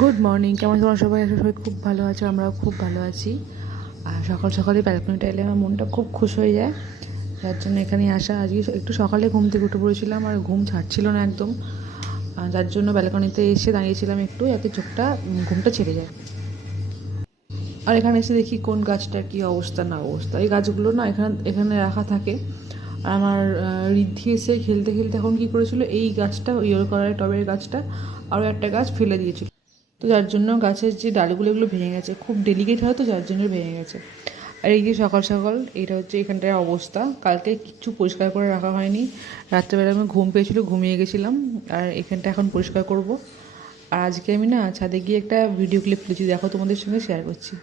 Good morning কেমন তোমার? সবাই আশা সবাই খুব ভালো আছো, আমরাও খুব ভালো আছি। আর সকাল সকালে ব্যালকনিটা এলে আমার মনটা খুব খুশ হয়ে যায়। যার জন্য এখানে আসা। আজকে একটু সকালে ঘুম থেকে উঠে পড়েছিলাম আর ঘুম ছাড়ছিল না একদম। যার জন্য ব্যালকনিতে এসে দাঁড়িয়েছিলাম একটু, যাতে চোখটা ঘুমটা ছেড়ে যায়। আর এখানে এসে দেখি কোন গাছটার কী অবস্থা, না অবস্থা। এই গাছগুলো না এখানে এখানে রাখা থাকে। আর আমার ঋদ্ধি এসে খেলতে খেলতে এখন কী করেছিল, এই গাছটা ইয়েলো কালারের টবের গাছটা, আরও একটা গাছ ফেলে দিয়েছিল। তো যার জন্য গাছের যে ডালগুলো, এগুলো ভেঙে গেছে। খুব ডেলিকেট হয় তো, যার জন্য ভেঙে গেছে। আর এই যে সকাল সকাল, এটা হচ্ছে এখানটার অবস্থা। কালকে কিচ্ছু পরিষ্কার করে রাখা হয়নি। রাত্রেবেলা আমি ঘুম পেয়েছিল, ঘুমিয়ে গেছিলাম। আর এখানটা এখন পরিষ্কার করব। আর আজকে আমি না ছাদে গিয়ে একটা ভিডিও ক্লিপ খুলেছি। দেখো তোমাদের সঙ্গে শেয়ার করছি।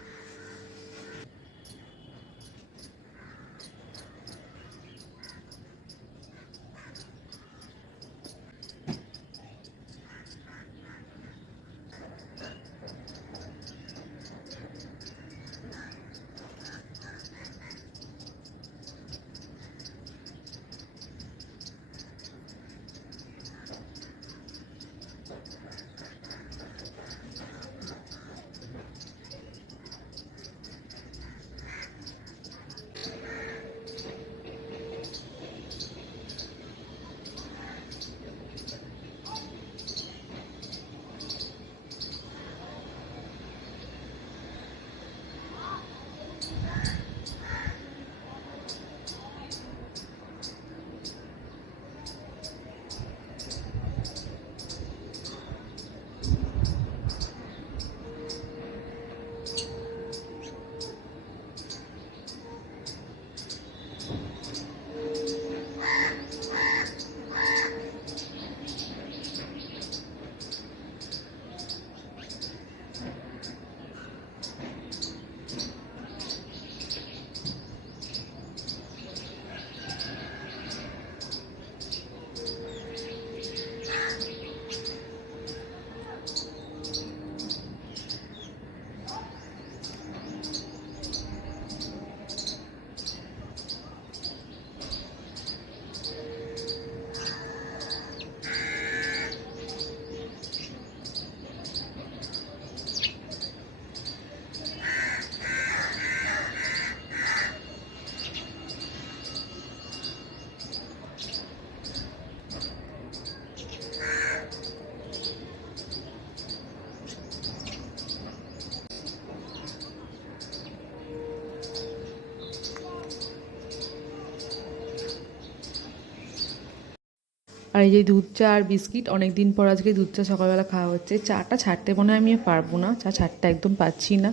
আর এই যে দুধ চা আর বিস্কিট অনেক দিন পর আজকে দুধ চা সকালবেলা খাওয়া হচ্ছে। চাটা ছাড়তে মনে হয় আমি পারব না। চা ছাড়তে একদম পাচ্ছি না।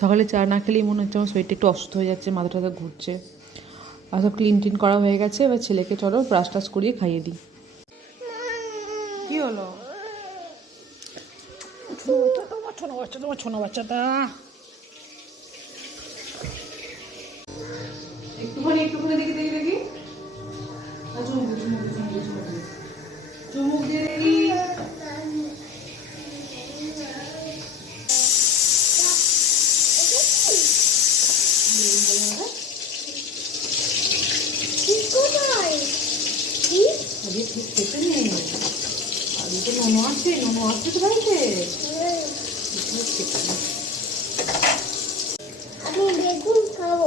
সকালে চা না খেলেই মনে হচ্ছে আমার শরীরটা একটু অসুস্থ হয়ে যাচ্ছে, মাথা টাথা ঘুরছে। আর সব ক্লিন টিন করা হয়ে গেছে, এবার ছেলেকে চলো ব্রাশ টাশ করিয়ে খাইয়ে দিই। কি হলো? তোমার বাচ্চা তোমার ছোট বাচ্চাটা একটুখানি একটুখানি দেখি আরে ঠিক খেতে নেই আরে তো নোনো আছে নোনো আছে তো বাড়িতে আমি বেগুন খাব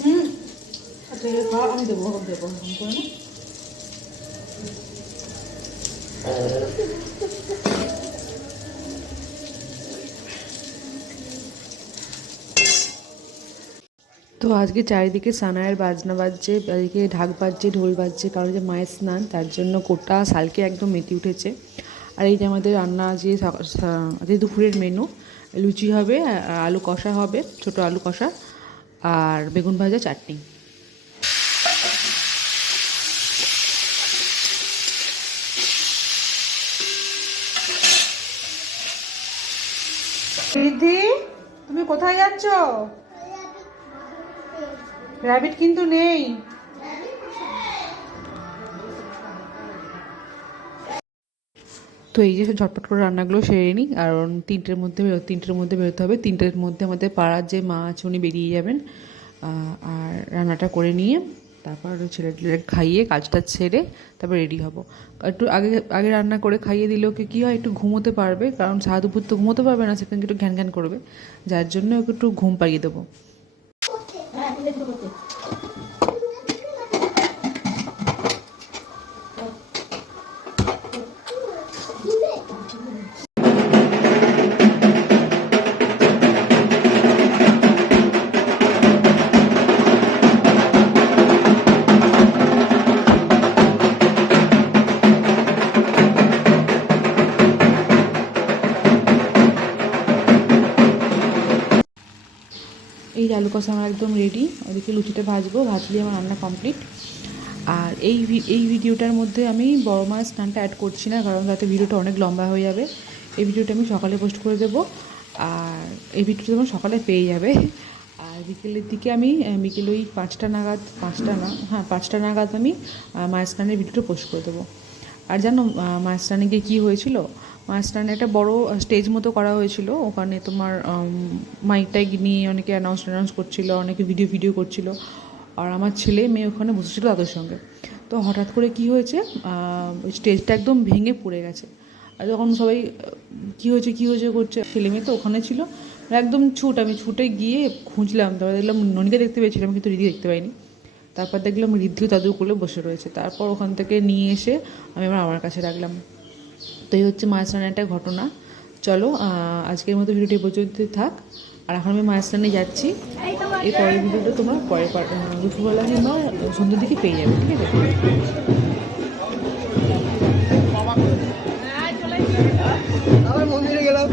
হুম। আচ্ছা খাওয়া আমি দেবো দেবো করে না তো আজকে চারিদিকে সানায়ের বাজনা বাজছে এদিকে ঢাক বাজছে, ঢোল বাজছে, কারণ যে মায়ের স্নান, তার জন্য গোটা সালকে একদম মেতে উঠেছে। আর এই যে আমাদের রান্না সা- আজকে দুপুরের মেনু লুচি হবে, আলু কষা হবে, ছোট আলু কষা, আর বেগুন ভাজা চাটনি। রিদ্ধি তুমি কোথায় যাচ্ছ? র্যাবিট কিন্তু নেই। তো এই যে ঝটপট করে রান্নাগুলো সেরে নিই, কারণ তিনটের মধ্যে তিনটের মধ্যে বেরোতে হবে। তিনটের মধ্যে আমাদের পাড়ার যে মা আছে, উনি বেরিয়ে যাবেন আর রান্নাটা করে নিয়ে তারপর ছেলে টেলে খাইয়ে কাজটা ছেড়ে তারপর রেডি হব। একটু আগে আগে রান্না করে খাইয়ে দিলে ওকে কী হয়, একটু ঘুমোতে পারবে, কারণ সারা তো ঘুমোতে পারবে না, সেখানে একটু ঘ্যান ঘ্যান করবে, যার জন্য ওকে একটু ঘুম পাইয়ে দেবো। হ্যাঁ দেখতে এই আলু কষা আমার একদম রেডি ওদিকে লুচিটা ভাজবো, ভাজলে আমার রান্না কমপ্লিট আর এই এই ভিডিওটার মধ্যে আমি বড় মাছ স্নানটা অ্যাড করছি না, কারণ তাতে ভিডিওটা অনেক লম্বা হয়ে যাবে। এই ভিডিওটা আমি সকালে পোস্ট করে দেবো। আর এই ভিডিওটা তোমার সকালে পেয়ে যাবে। আর বিকেলের দিকে আমি বিকেল ওই পাঁচটা নাগাদ, পাঁচটা না হ্যাঁ পাঁচটা নাগাদ আমি মায়ের স্নানের ভিডিওটা পোস্ট করে দেবো। আর জানো মায়ের স্নানে গিয়ে কী হয়েছিল? মায়ের একটা বড় স্টেজ মতো করা হয়েছিল। ওখানে তোমার মাইকটাই নিয়ে অনেকে অ্যানাউন্স অ্যানাউন্স করছিল, অনেকে ভিডিও ভিডিও করছিল। আর আমার ছেলে মেয়ে ওখানে বসেছিল তাদের সঙ্গে। তো হঠাৎ করে কি হয়েছে স্টেজটা একদম ভেঙে পড়ে গেছে। আর যখন সবাই কী হয়েছে কী হয়েছে করছে, ছেলে মেয়ে তো ওখানে ছিল। একদম ছুট, আমি ছুটে গিয়ে খুঁজলাম। তারপর দেখলাম ননিকে দেখতে পেয়েছিলাম কিন্তু রিদি দেখতে পাইনি। তারপর দেখলাম রিদ্ধিও দাদুর কোলে বসে রয়েছে। তারপর ওখান থেকে নিয়ে এসে আমি আমার আমার কাছে রাখলাম। তো এই হচ্ছে মায়ের স্নানের একটা ঘটনা। চলো আজকের মতো ভিডিওটি পর্যন্ত থাক। আর এখন আমি মায়ের স্নানে যাচ্ছি। এই পরের ভিডিওটা তোমরা পরে দুপুরবেলা কিংবা সন্ধ্যের দিকে পেয়ে যাবে, ঠিক আছে? হ্যাঁ, মন্দিরে গেলাম।